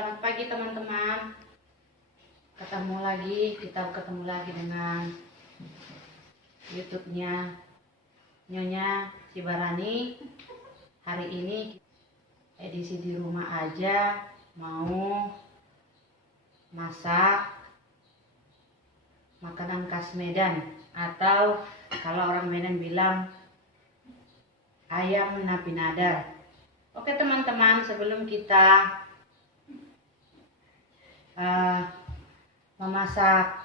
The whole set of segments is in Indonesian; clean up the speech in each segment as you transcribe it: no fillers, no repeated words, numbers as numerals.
Selamat pagi teman-teman. Kita ketemu lagi dengan YouTube-nya Nyonya Cibarani. Hari ini edisi di rumah aja, mau masak makanan khas Medan, atau kalau orang Medan bilang ayam napi nadar. Oke teman-teman, sebelum kita memasak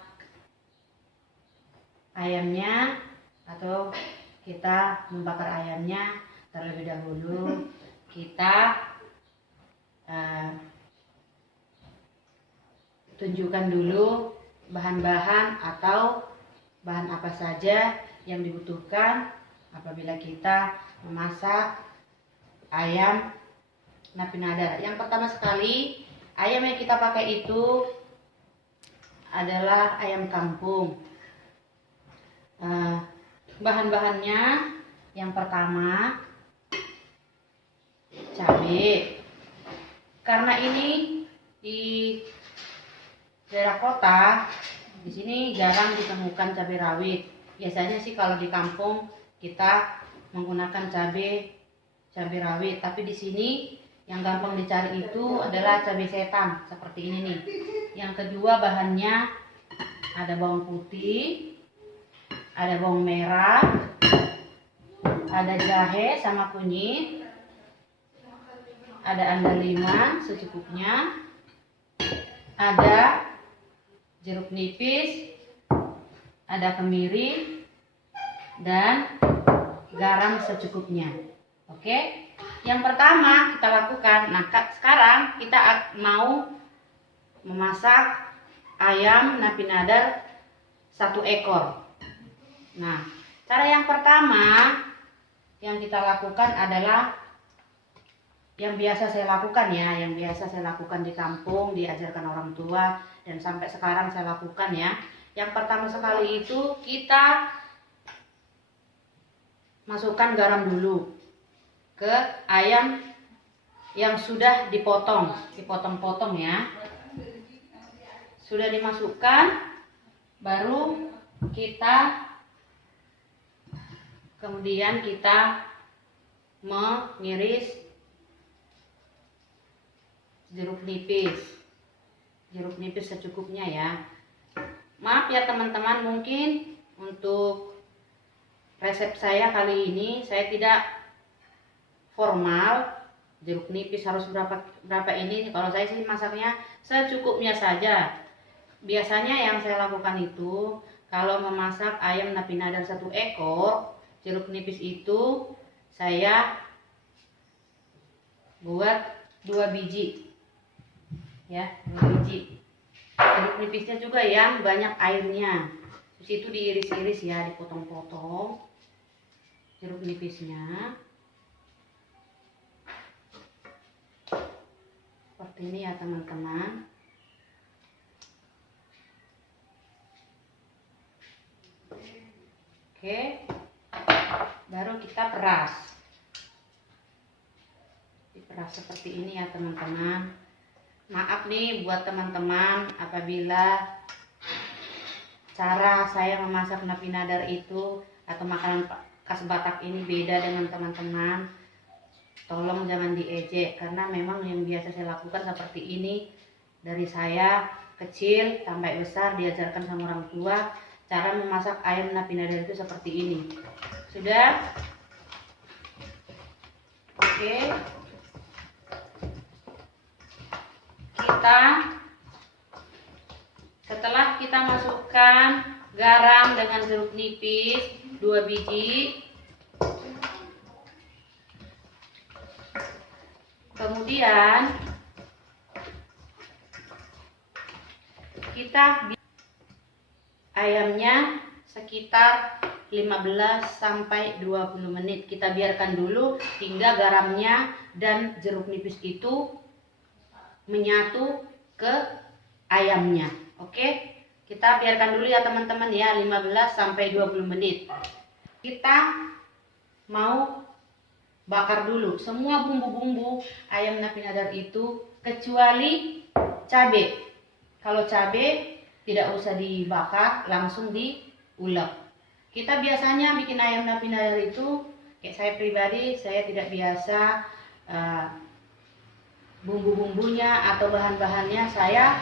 ayamnya atau kita membakar ayamnya, terlebih dahulu kita tunjukkan dulu bahan-bahan atau bahan apa saja yang dibutuhkan apabila kita memasak ayam napi nadar. Yang pertama sekali, ayam yang kita pakai itu adalah ayam kampung. Bahan-bahannya, yang pertama cabai. Karena ini di daerah kota, di sini jarang ditemukan cabai rawit. Biasanya sih kalau di kampung kita menggunakan cabai rawit, tapi di sini yang gampang dicari itu adalah cabai setan seperti ini nih. Yang kedua, bahannya ada bawang putih, ada bawang merah, ada jahe sama kunyit, ada andaliman secukupnya, ada jeruk nipis, ada kemiri, dan garam secukupnya. Oke, yang pertama kita lakukan. Nah, sekarang kita mau memasak ayam napi nadar 1 ekor. Nah, cara yang pertama yang kita lakukan adalah yang biasa saya lakukan ya, yang biasa saya lakukan di kampung, diajarkan orang tua, dan sampai sekarang saya lakukan ya. Yang pertama sekali itu kita masukkan garam dulu ke ayam yang sudah dipotong-potong ya. Sudah dimasukkan, baru kemudian kita mengiris jeruk nipis secukupnya ya. Maaf ya teman-teman, mungkin untuk resep saya kali ini saya tidak formal. Jeruk nipis harus berapa ini. Kalau saya sih masaknya secukupnya saja. Biasanya yang saya lakukan itu, kalau memasak ayam napi nadar 1 ekor, jeruk nipis itu saya buat 2 biji ya, 2 biji. Jeruk nipisnya juga yang banyak airnya. Terus itu diiris-iris ya, dipotong-potong jeruk nipisnya seperti ini ya teman-teman. Oke, baru kita peras. Diperas seperti ini ya teman-teman. Maaf nih buat teman-teman apabila cara saya memasak napi nadar itu atau makanan khas Batak ini beda dengan teman-teman. Tolong jangan diejek, karena memang yang biasa saya lakukan seperti ini. Dari saya kecil sampai besar diajarkan sama orang tua, cara memasak ayam napi nadar itu seperti ini. Sudah? Oke. Setelah kita masukkan garam dengan jeruk nipis 2 biji, kemudian kita ayamnya sekitar 15 sampai 20 menit kita biarkan dulu hingga garamnya dan jeruk nipis itu menyatu ke ayamnya. Oke, kita biarkan dulu ya teman-teman ya, 15 sampai 20 menit. Kita mau bakar dulu semua bumbu-bumbu ayam napi nadar itu, kecuali cabai. Kalau cabai tidak usah dibakar, langsung diulek. Kita biasanya bikin ayam napi nadar itu, kayak saya pribadi, saya tidak biasa bumbu-bumbunya atau bahan-bahannya saya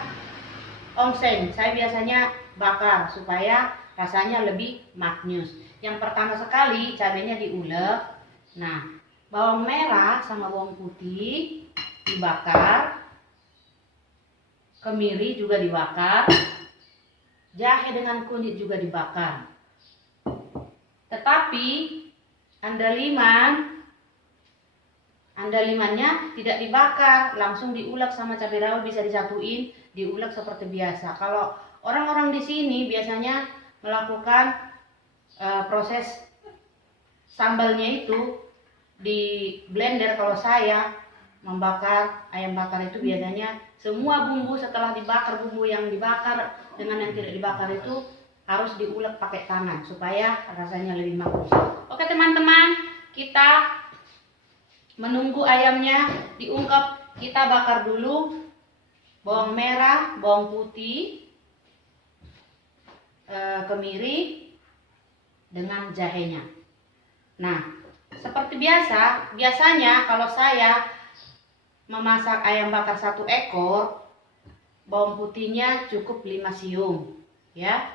ongseng. Saya biasanya bakar supaya rasanya lebih maknyus. Yang pertama sekali cabenya diulek. Nah, bawang merah sama bawang putih dibakar, kemiri juga dibakar, jahe dengan kunyit juga dibakar. Tetapi andalimannya tidak dibakar, langsung diulek sama cabai rawit, bisa disatuin, diulek seperti biasa. Kalau orang-orang di sini biasanya melakukan proses sambalnya itu di blender. Kalau saya membakar ayam bakar itu biasanya semua bumbu setelah dibakar, bumbu yang dibakar dengan yang tidak dibakar itu harus diulek pakai tangan supaya rasanya lebih maknyus. Oke teman-teman, kita menunggu ayamnya diungkep. Kita bakar dulu bawang merah, bawang putih, kemiri dengan jahenya. Nah, seperti biasanya kalau saya memasak ayam bakar 1 ekor, bawang putihnya cukup 5 siung, ya,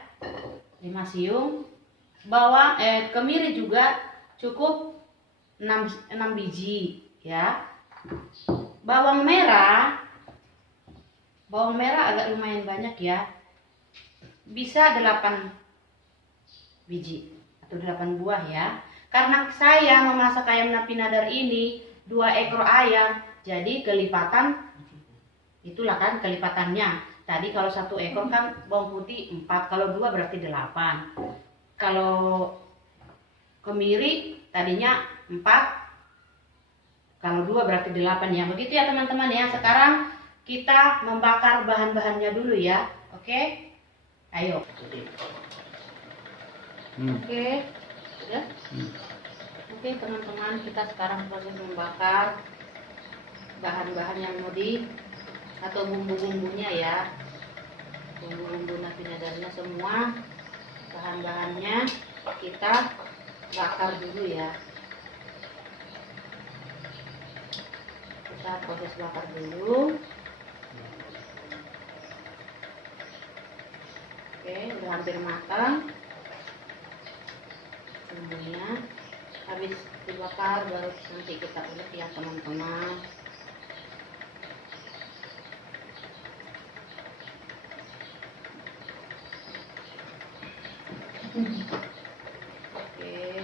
5 siung. Kemiri juga cukup 6 biji, ya. Bawang merah agak lumayan banyak, ya, bisa 8 biji atau 8 buah, ya. Karena saya memasak ayam napi nadar ini 2 ekor ayam, jadi kelipatan, itulah kan kelipatannya. Tadi kalau 1 ekor kan bawang putih 4, kalau 2 berarti 8. Kalau kemiri tadinya 4, kalau 2 berarti 8, ya. Begitu ya teman-teman, ya. Sekarang kita membakar bahan-bahannya dulu, ya. Oke, ayo. Oke, ya. Oke teman-teman, kita sekarang proses membakar bahan-bahan yang mau atau bumbu-bumbunya, ya. Bumbu-bumbu napi nadarnya semua bahan-bahannya kita bakar dulu, ya. Kita proses bakar dulu. Oke, udah hampir matang bumbunya. Habis dibakar baru nanti kita ulek, ya teman-teman. Oke.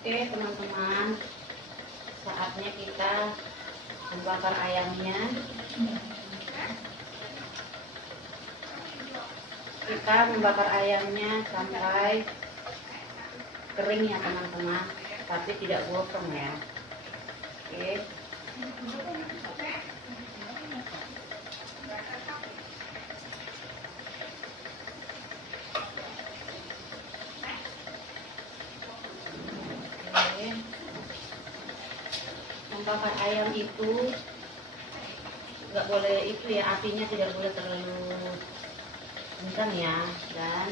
Oke teman-teman, saatnya kita membakar ayamnya. Kita membakar ayamnya sampai kering, ya teman-teman, tapi tidak gosong, ya. Oke. Membakar ayam itu nggak boleh itu, ya, apinya tidak boleh terlalu kencang, ya, dan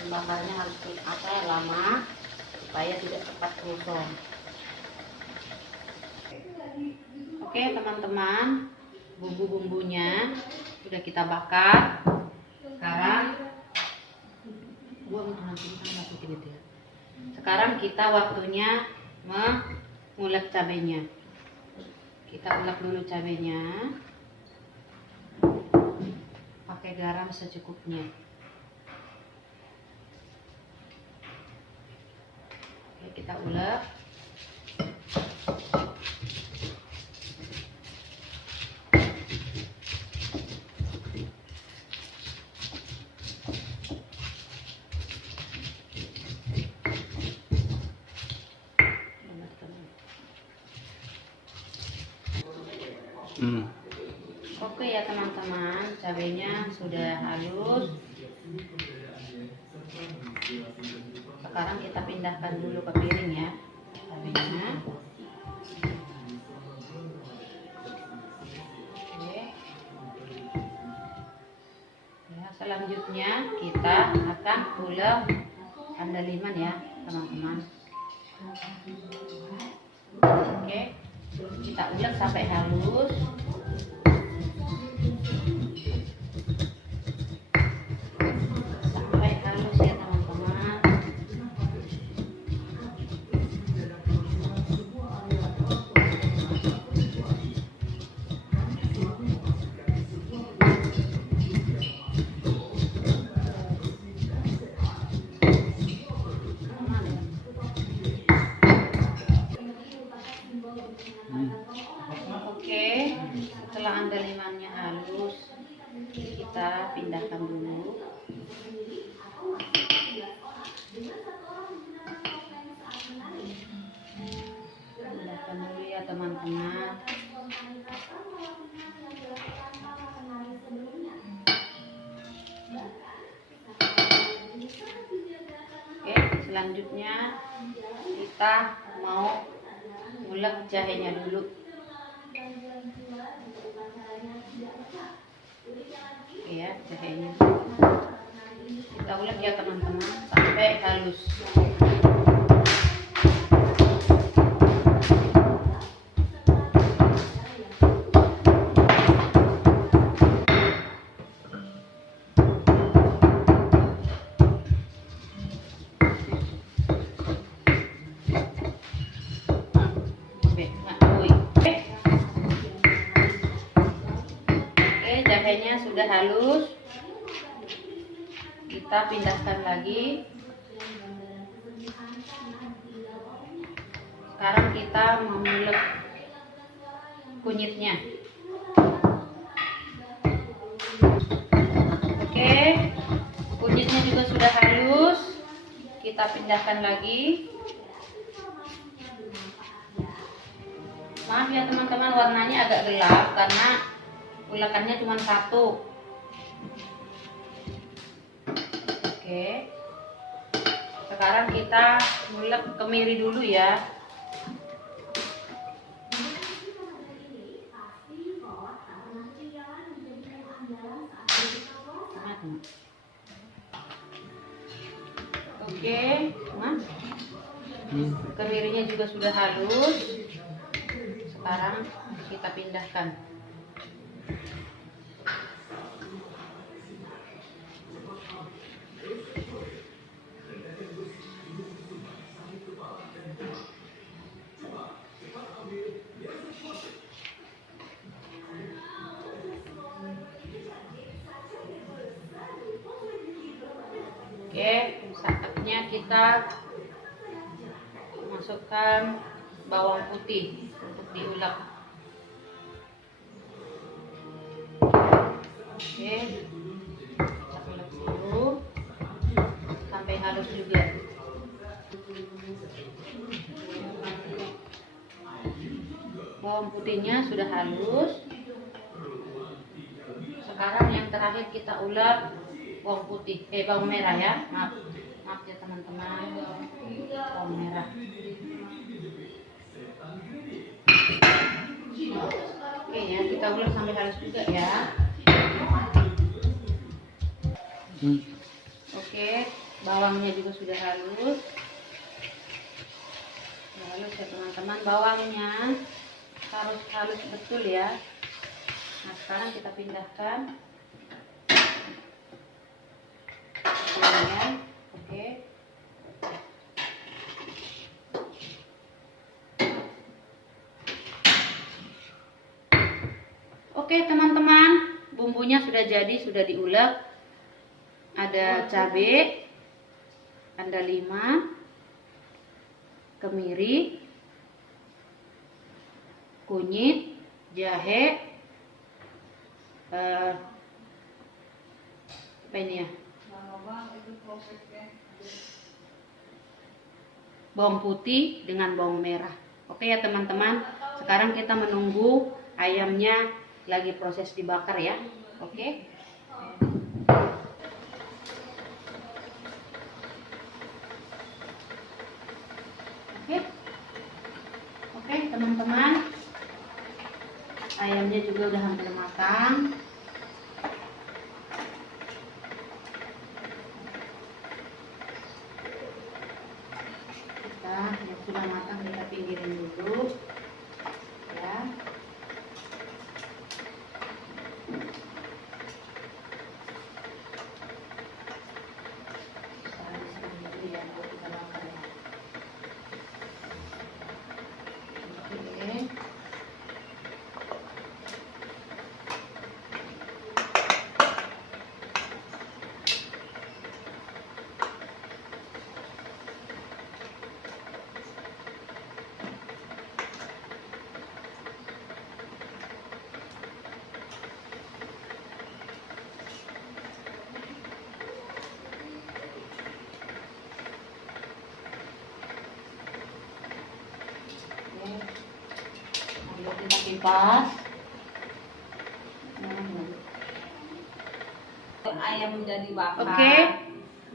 membakarnya harus lama supaya tidak cepat gosong. Oke teman-teman, bumbu-bumbunya sudah kita bakar. Sekarang kita waktunya mengulek cabenya. Kita ulek dulu cabenya, pakai garam secukupnya. Oke, kita ulek. Oke ya teman-teman, cabenya sudah halus. Sekarang kita pindahkan dulu ke piring ya cabenya. Oke. Ya, selanjutnya kita akan ulek andaliman ya teman-teman. Oke, kita ulek sampai halus. Sampai halus ya teman-teman. Oke, setelah andalimannya halus, kita pindahkan dulu. Pindahkan dulu ya teman-teman. Oke, selanjutnya kita mau ulek jahenya dulu. Ya, jahenya kita ulek ya teman-teman sampai halus. Jahenya sudah halus, kita pindahkan lagi. Sekarang kita mengulek kunyitnya. Oke, kunyitnya juga sudah halus, kita pindahkan lagi. Maaf ya teman-teman, warnanya agak gelap karena ulekannya cuma satu. Oke, sekarang kita ulek kemiri dulu ya. Oke, Mas, kemirinya juga sudah halus. Sekarang kita pindahkan. Oke, saatnya kita masukkan bawang putih untuk diulek. Oke, kita ulek dulu sampai halus juga. Bawang putihnya sudah halus. Sekarang yang terakhir kita ulek bawang merah ya. Maaf ya teman-teman, bawang merah. Oke ya, kita ulek sampai halus juga ya. Oke, bawangnya juga sudah halus. Halus ya teman-teman, bawangnya harus halus betul ya. Nah, sekarang kita pindahkan. Oke. Oke teman-teman, bumbunya sudah jadi, sudah diulek. Ada cabai, andaliman, kemiri, kunyit, jahe, apa ini ya? Bawang putih dengan bawang merah. Oke ya teman-teman, sekarang kita menunggu ayamnya lagi proses dibakar ya. Oke. Oke, teman-teman. Ayamnya juga udah hampir matang. Yang sudah matang kita pinggirin dulu ya. Kita kipas. Ayam udah dibakar. Oke,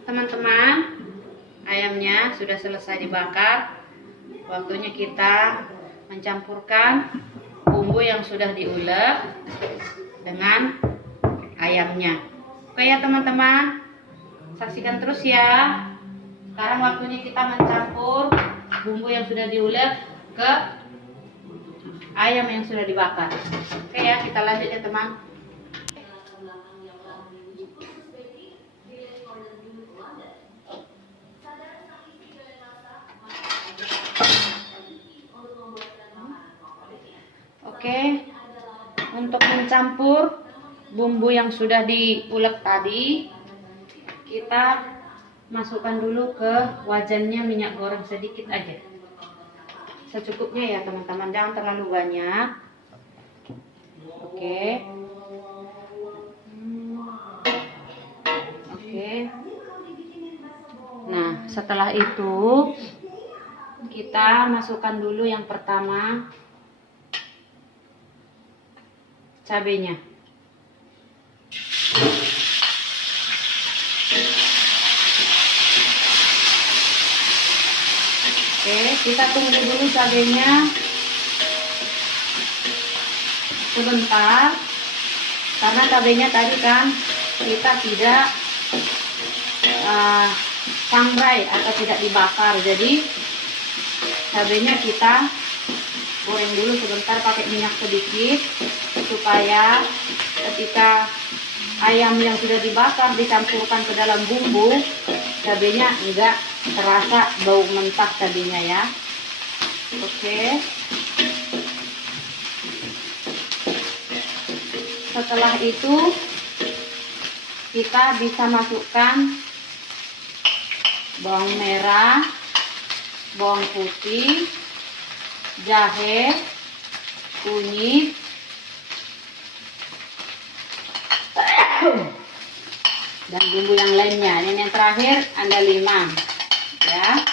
teman-teman, ayamnya sudah selesai dibakar. Waktunya kita mencampurkan bumbu yang sudah diulek dengan ayamnya. Oke ya teman-teman, saksikan terus ya. Sekarang waktunya kita mencampur bumbu yang sudah diulek ke ayam yang sudah dibakar. Oke ya, kita lanjut ya teman. Oke, untuk mencampur bumbu yang sudah diulek tadi, kita masukkan dulu ke wajannya minyak goreng sedikit aja. Secukupnya ya teman-teman, jangan terlalu banyak. Oke. Oke. Nah, setelah itu kita masukkan dulu yang pertama cabenya. Oke, kita tunggu dulu cabenya sebentar, karena cabenya tadi kan kita tidak sangrai atau tidak dibakar, jadi cabenya kita goreng dulu sebentar pakai minyak sedikit, supaya ketika ayam yang sudah dibakar dicampurkan ke dalam bumbu, cabenya enggak terasa bau mentah cabenya ya. Oke. Setelah itu kita bisa masukkan bawang merah, bawang putih, jahe, kunyit, dan bumbu yang lainnya. Ini yang terakhir andaliman ya.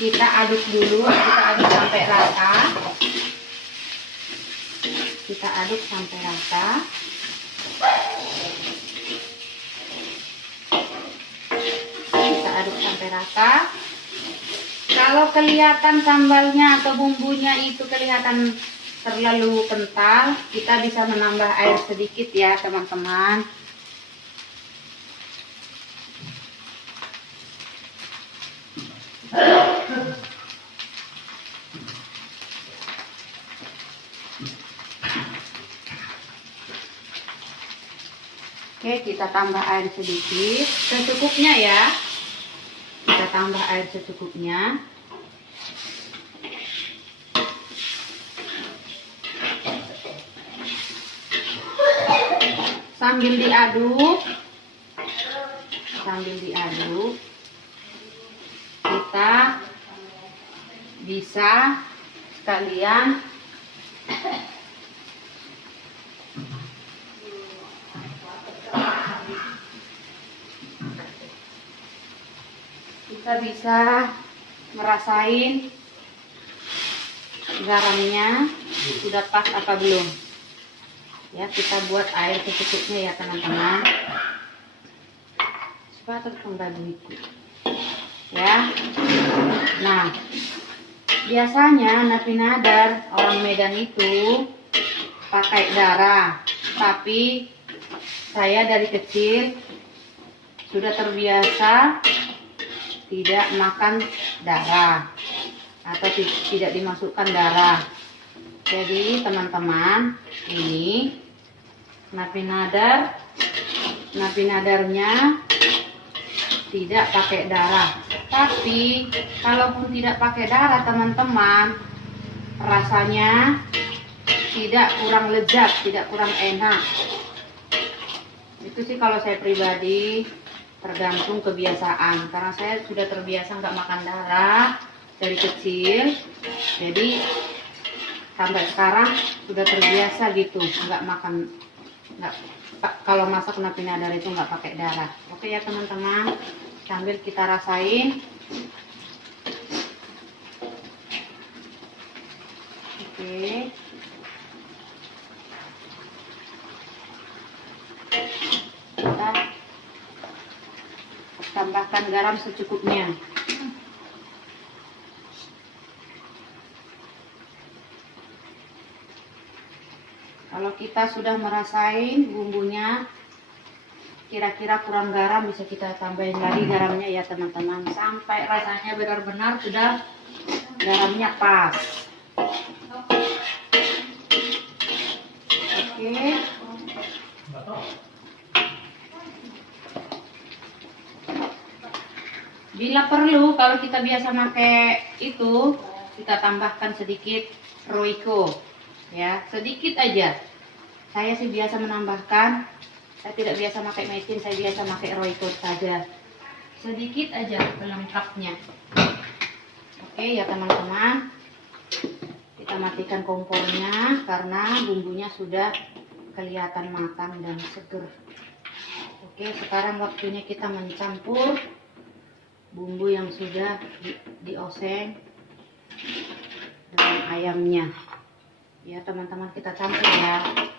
Kita aduk dulu, kita aduk sampai rata. Kita aduk sampai rata. Kita aduk sampai rata. Kalau kelihatan sambalnya atau bumbunya itu kelihatan terlalu kental, kita bisa menambah air sedikit ya teman-teman. Oke, kita tambah air sedikit, secukupnya ya. Kita tambah air secukupnya. Sambil diaduk, kita bisa sekalian ngerasain garamnya sudah pas apa belum. Ya, kita buat air secukupnya ya teman-teman. Supaya terkembang begitu. Ya. Nah, biasanya Napi Nadar orang Medan itu pakai darah, tapi saya dari kecil sudah terbiasa tidak makan darah atau tidak dimasukkan darah. Jadi teman-teman, ini Napi Nadarnya tidak pakai darah. Tapi kalaupun tidak pakai darah teman-teman, rasanya tidak kurang lezat, tidak kurang enak. Itu sih kalau saya pribadi, tergantung kebiasaan. Karena saya sudah terbiasa nggak makan darah dari kecil, jadi sampai sekarang sudah terbiasa gitu, kalau masak Napi Nadar itu nggak pakai darah. Oke ya teman-teman, sambil kita rasain. Oke. Kita tambahkan garam secukupnya. Kalau kita sudah merasain bumbunya kira-kira kurang garam, bisa kita tambahin lagi garamnya ya teman-teman, sampai rasanya benar-benar sudah garamnya pas. Oke. Bila perlu, kalau kita biasa pakai itu, kita tambahkan sedikit Royco, ya, sedikit aja. Saya sih biasa menambahkan, saya tidak biasa pakai mecin, saya biasa pakai Royco saja, sedikit aja pelengkapnya. Oke ya teman-teman, kita matikan kompornya karena bumbunya sudah kelihatan matang dan seger. Oke, sekarang waktunya kita mencampur bumbu yang sudah dioseng dengan ayamnya. Ya teman-teman, kita campur ya.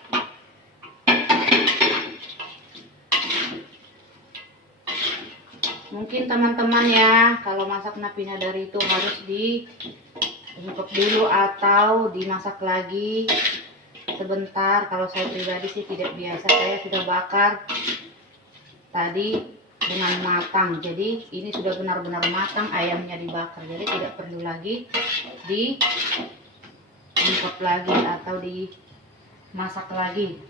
Mungkin teman-teman ya, kalau masak Napi Nadar itu harus diungkep dulu atau dimasak lagi sebentar. Kalau saya pribadi sih tidak biasa, saya sudah bakar tadi dengan matang. Jadi ini sudah benar-benar matang, ayamnya dibakar. Jadi tidak perlu lagi diungkep lagi atau dimasak lagi.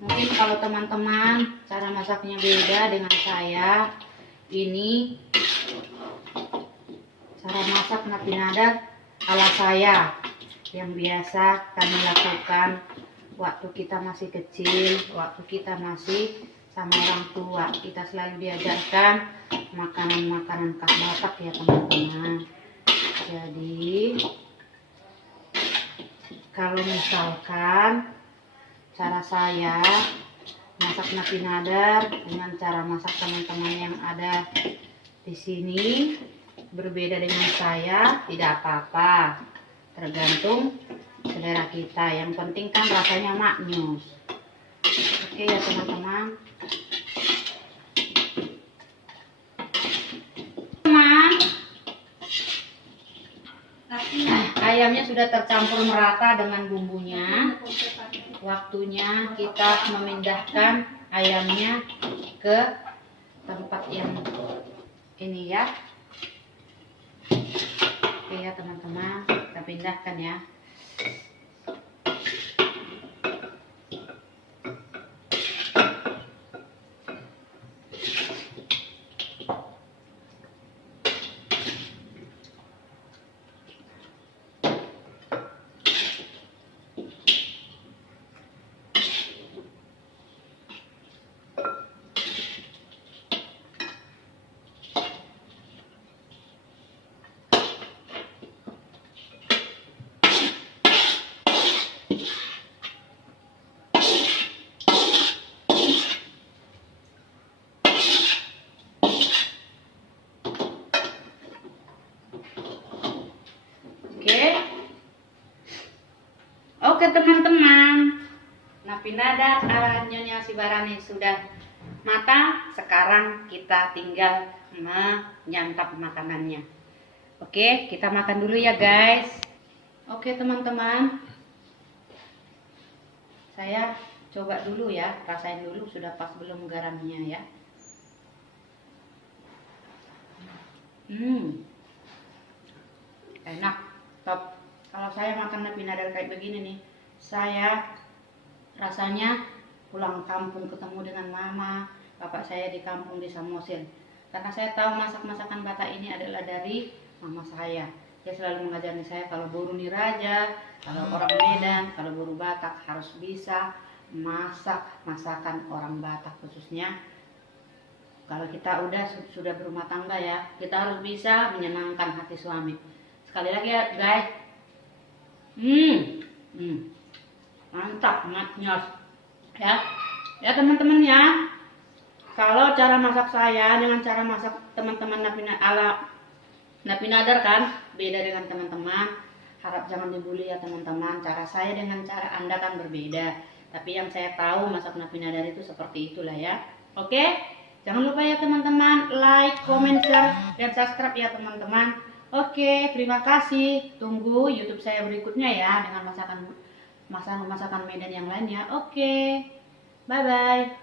Mungkin kalau teman-teman cara masaknya beda dengan saya, ini cara masak Napi Nadar ala saya yang biasa kami lakukan waktu kita masih kecil, waktu kita masih sama orang tua. Kita selalu diajarkan makanan-makanan khas Batak ya teman-teman. Jadi kalau misalkan cara saya masak Napi Nadar dengan cara masak teman-teman yang ada di sini berbeda dengan saya, tidak apa-apa, tergantung selera kita. Yang penting kan rasanya maknyus. Oke ya teman-teman. Ayamnya sudah tercampur merata dengan bumbunya. Waktunya kita memindahkan ayamnya ke tempat yang ini ya. Oke ya teman-teman, kita pindahkan ya. Napi Nadar ala Nyonya Sibarani sudah matang. Sekarang kita tinggal menyantap makanannya. Oke, kita makan dulu ya guys. Oke teman-teman, saya coba dulu ya, rasain dulu sudah pas belum garamnya ya. Enak, top. Kalau saya makan Napi Nadar kayak begini nih, saya rasanya pulang kampung ketemu dengan mama, bapak saya di kampung di Samosir. Karena saya tahu masakan Batak ini adalah dari mama saya. Dia selalu mengajari saya kalau Boru Niraja, kalau orang Medan, kalau Boru Batak harus bisa masak masakan orang Batak, khususnya kalau kita sudah berumah tangga ya, kita harus bisa menyenangkan hati suami. Sekali lagi ya guys, mantap, matnyos ya teman-teman ya. Kalau cara masak saya dengan cara masak teman-teman ala Napi Nadar kan beda dengan teman-teman. Harap jangan dibully ya teman-teman. Cara saya dengan cara Anda kan berbeda. Tapi yang saya tahu masak Napi Nadar itu seperti itulah ya. Oke? Jangan lupa ya teman-teman, like, comment, share, dan subscribe ya teman-teman. Oke, terima kasih. Tunggu YouTube saya berikutnya ya dengan masakan Medan yang lainnya. Oke. Bye bye.